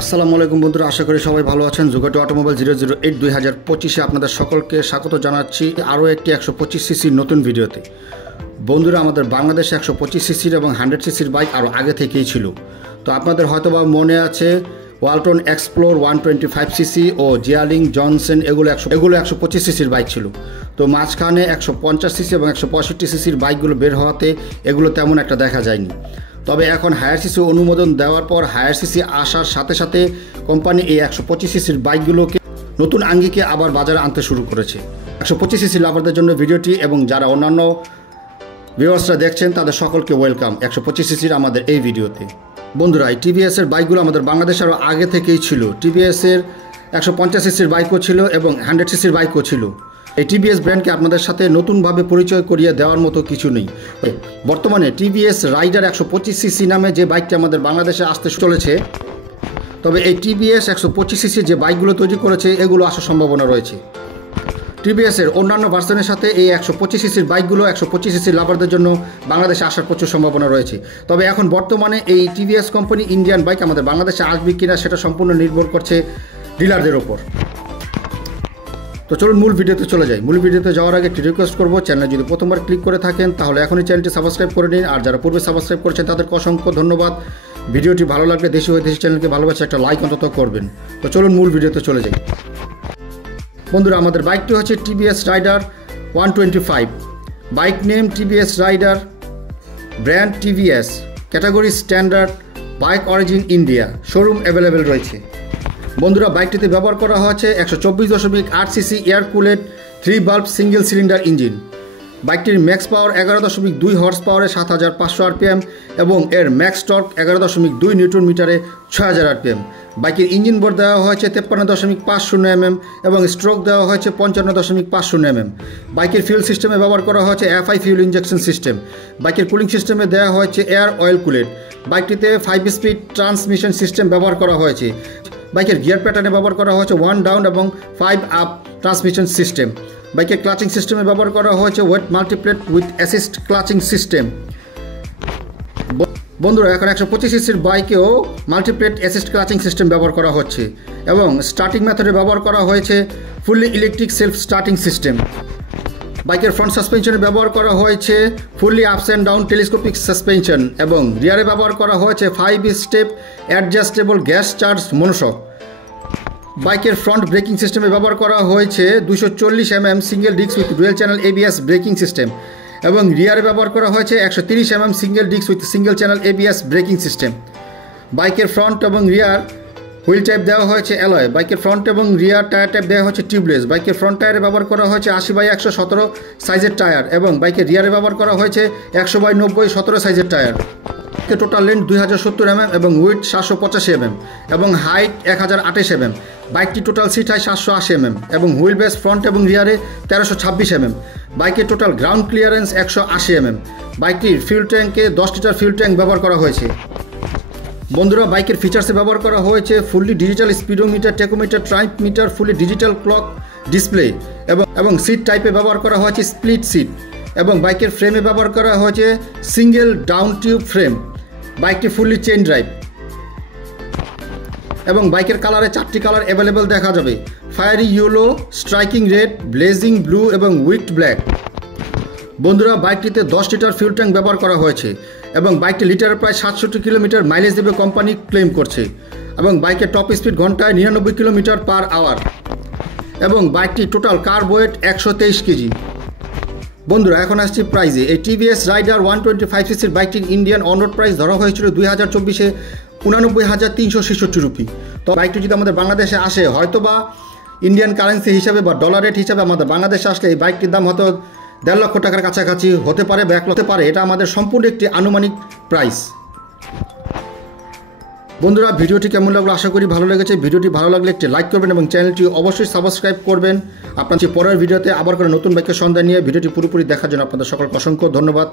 আসসালামু আলাইকুম বন্ধুরা, আশা করি সবাই ভালো আছেন। জুগাটো অটোমোবাইল 008 2025 আপনাদের সকলকে স্বাগত জানাচ্ছি আরও একটি 125 সিসির নতুন ভিডিওতে। বন্ধুরা, আমাদের বাংলাদেশে 125 সিসির এবং 100 সিসির বাইক আরও আগে থেকেই ছিল। তো আপনাদের হয়তোবা মনে আছে ওয়ালটন এক্সপ্লোর 125 সিসি ও জিয়ালিং জনসন এগুলো 125 সিসির বাইক ছিল। তো মাঝখানে 150 সিসি এবং 165 সিসির বাইকগুলো বের হওয়াতে এগুলো তেমন একটা দেখা যায়নি। তবে এখন হায়ার সিসি অনুমোদন দেওয়ার পর হায়ার সিসি আসার সাথে সাথে কোম্পানি এই 125 সিসির বাইকগুলোকে নতুন আঙ্গিকে আবার বাজারে আনতে শুরু করেছে। 125 সিসি লাভারদের জন্য ভিডিওটি এবং যারা অন্যান্য ভিউয়ার্সরা দেখছেন তাদের সকলকে ওয়েলকাম 125 সিসির আমাদের এই ভিডিওতে। বন্ধুরা, এই টিভিএসের বাইকগুলো আমাদের বাংলাদেশে আরও আগে থেকেই ছিল। টিভিএসের 150 সিসির বাইকও ছিল এবং 100 সিসির বাইকও ছিল। এই টিভিএস ব্র্যান্ডকে আপনাদের সাথে নতুনভাবে পরিচয় করিয়ে দেওয়ার মতো কিছু নেই। বর্তমানে টিভিএস রাইডার 125 সিসি নামে যে বাইকটি আমাদের বাংলাদেশে আসতে চলেছে, তবে এই টিভিএস 125 সিসি যে বাইকগুলো তৈরি করেছে এগুলো আসার সম্ভাবনা রয়েছে। টিভিএসের অন্যান্য ভার্সনের সাথে এই 125 সিসির বাইকগুলো 125 সিসির লাভারদের জন্য বাংলাদেশে আসার প্রচুর সম্ভাবনা রয়েছে। তবে এখন বর্তমানে এই টিভিএস কোম্পানি ইন্ডিয়ান বাইক আমাদের বাংলাদেশে আসবে কিনা সেটা সম্পূর্ণ নির্ভর করছে ডিলারদের ওপর। তো চলুন মূল ভিডিওতে চলে যাই। মূল ভিডিওতে যাওয়ার আগে একটি রিকোয়েস্ট করবো, চ্যানেলে যদি প্রথমবার ক্লিক করে থাকেন তাহলে এখনই চ্যানেলটি সাবস্ক্রাইব করে নিন, আর যারা পূর্বে সাবস্ক্রাইব করেছেন তাদেরকে অসংখ্য ধন্যবাদ। ভিডিওটি ভালো লাগলে দেশি হয়ে দেশি চ্যানেলকে ভালোবাসে একটা লাইক অন্তত করবেন। তো চলুন মূল ভিডিওতে চলে যাই। বন্ধুরা, আমাদের বাইকটি হচ্ছে TVS Raider 125। Bike name TVS Raider, brand TVS, category standard, bike origin India, showroom available রয়েছে। বন্ধুরা, বাইকটিতে ব্যবহার করা হয়েছে 124.8 সিসি এয়ার কুলেড 3 বাল্ব সিঙ্গেল সিলিন্ডার ইঞ্জিন। বাইকটির ম্যাক্স পাওয়ার 11.2 হর্স পাওয়ারে 7500 আরপিএম এবং এর ম্যাক্স টর্ক 11.2 নিউটন মিটারে 6000 আরপিএম। বাইকের ইঞ্জিন বোর দেওয়া হয়েছে 53.50 mm এবং স্ট্রোক দেওয়া হয়েছে 55.50 mm। বাইকের ফিউল সিস্টেমে ব্যবহার করা হয়েছে এফআই ফিউল ইঞ্জেকশন সিস্টেম। বাইকের কুলিং সিস্টেমে দেওয়া হয়েছে এয়ার অয়েল কুলেট। বাইকটিতে 5 স্পিড ট্রান্সমিশন সিস্টেম ব্যবহার করা হয়েছে। বাইকের গিয়ার প্যাটার্নে ব্যবহার করা হয়েছে 1 ডাউন এবং 5 আপ ট্রান্সমিশন সিস্টেম। বাইকের ক্লাচিং সিস্টেমে ব্যবহার করা হয়েছে wet multiplate with assist clutching system. বন্ধুরা, এখন 125 সিসির বাইকেও মাল্টিপ্লেট অ্যাসিস্ট ক্লাচিং সিস্টেম ব্যবহার করা হচ্ছে এবং স্টার্টিং মেথডে ব্যবহার করা হয়েছে fully electric self starting system. বাইকের ফ্রন্ট সাসপেনশনে ব্যবহার করা হয়েছে fully ups and down telescopic suspension এবং রিয়ারে ব্যবহার করা হয়েছে 5 step adjustable gas charge monoshock. বাইকের ফ্রন্ট ব্রেকিং সিস্টেমে ব্যবহার করা হয়েছে 240 mm single disc with dual channel ABS braking system এবং রিয়ারে ব্যবহার করা হয়েছে 130 mm single disc with single channel ABS braking system. বাইকের ফ্রন্ট এবং রিয়ার হুইল টাইপ দেওয়া হয়েছে অ্যালয়। বাইকের ফ্রন্ট এবং রিয়ার টায়ার টাইপ দেওয়া হয়েছে টিউবলেস। বাইকের ফ্রন্ট টায়ারে ব্যবহার করা হয়েছে 80/117 সাইজের টায়ার এবং বাইকের রিয়ারে ব্যবহার করা হয়েছে 100/90 17 সাইজের টায়ার। টোটাল লেন্থ 2070 mm এবং উইথ 785 mm এবং হাইট 1028 mm। বাইকটি টোটাল সিট হাই 780 mm এবং হুইল বেস ফ্রন্ট এবং রিয়ারে 1326 mm। বাইকের টোটাল গ্রাউন্ড ক্লিয়ারেন্স 180 mm। বাইকটির ফিউল ট্যাঙ্কে 10 লিটার ফিউল ট্যাঙ্ক ব্যবহার করা হয়েছে। বন্ধুরা, বাইকের ফিচার্সে ব্যবহার করা হয়েছে fully digital speedometer, tachometer, trip meter, fully digital clock display এবং সিট টাইপে ব্যবহার করা হয়েছে স্প্লিট সিট এবং বাইকের ফ্রেমে ব্যবহার করা হয়েছে সিঙ্গেল ডাউন টিউব ফ্রেম। বাইকটি ফুললি চেইন ড্রাইভ এবং বাইকের কালারে 4টি কালার অ্যাভেলেবেল দেখা যাবে: fiery yellow, striking red, blazing blue এবং উইকড ব্ল্যাক। বন্ধুরা, বাইকটিতে 10 লিটার ফিউল ট্যাঙ্ক ব্যবহার করা হয়েছে এবং বাইকটি লিটারে প্রায় 67 কিলোমিটার মাইলেজ দেবে কোম্পানি ক্লেম করছে এবং বাইকের টপ স্পিড ঘন্টায় 99 কিলোমিটার/আওয়ার এবং বাইকটি টোটাল কার ওয়েট 123 কেজি। বন্ধুরা, এখন আসছি প্রাইজে। এই টিভিএস রাইডার 125 সিসির বাইকটির ইন্ডিয়ান অন রোড প্রাইস ধরা হয়েছিল 2024-এ 89,366 রুপি। তো বাইকটি যদি আমাদের বাংলাদেশে আসে, হয়তোবা ইন্ডিয়ান কারেন্সি হিসাবে বা ডলার রেট হিসাবে আমাদের বাংলাদেশে আসলে এই বাইকটির দাম হয়তো 1.5 লক্ষ টাকার কাছাকাছি হতে পারে বা 1 লক্ষ হতে পারে। এটা আমাদের সম্পূর্ণ একটি আনুমানিক প্রাইস। বন্ধুরা, ভিডিওটি কেমন লাগলো আশা করি ভালো লেগেছে। ভিডিওটি ভালো লাগলে একটি লাইক করবেন এবং চ্যানেলটি অবশ্যই সাবস্ক্রাইব করবেন। আপনার পরের ভিডিওতে আবার করে নতুন বাইকের সন্ধান নিয়ে ভিডিওটি পুরোপুরি দেখার জন্য আপনাদের সকলকে অসংখ্য ধন্যবাদ।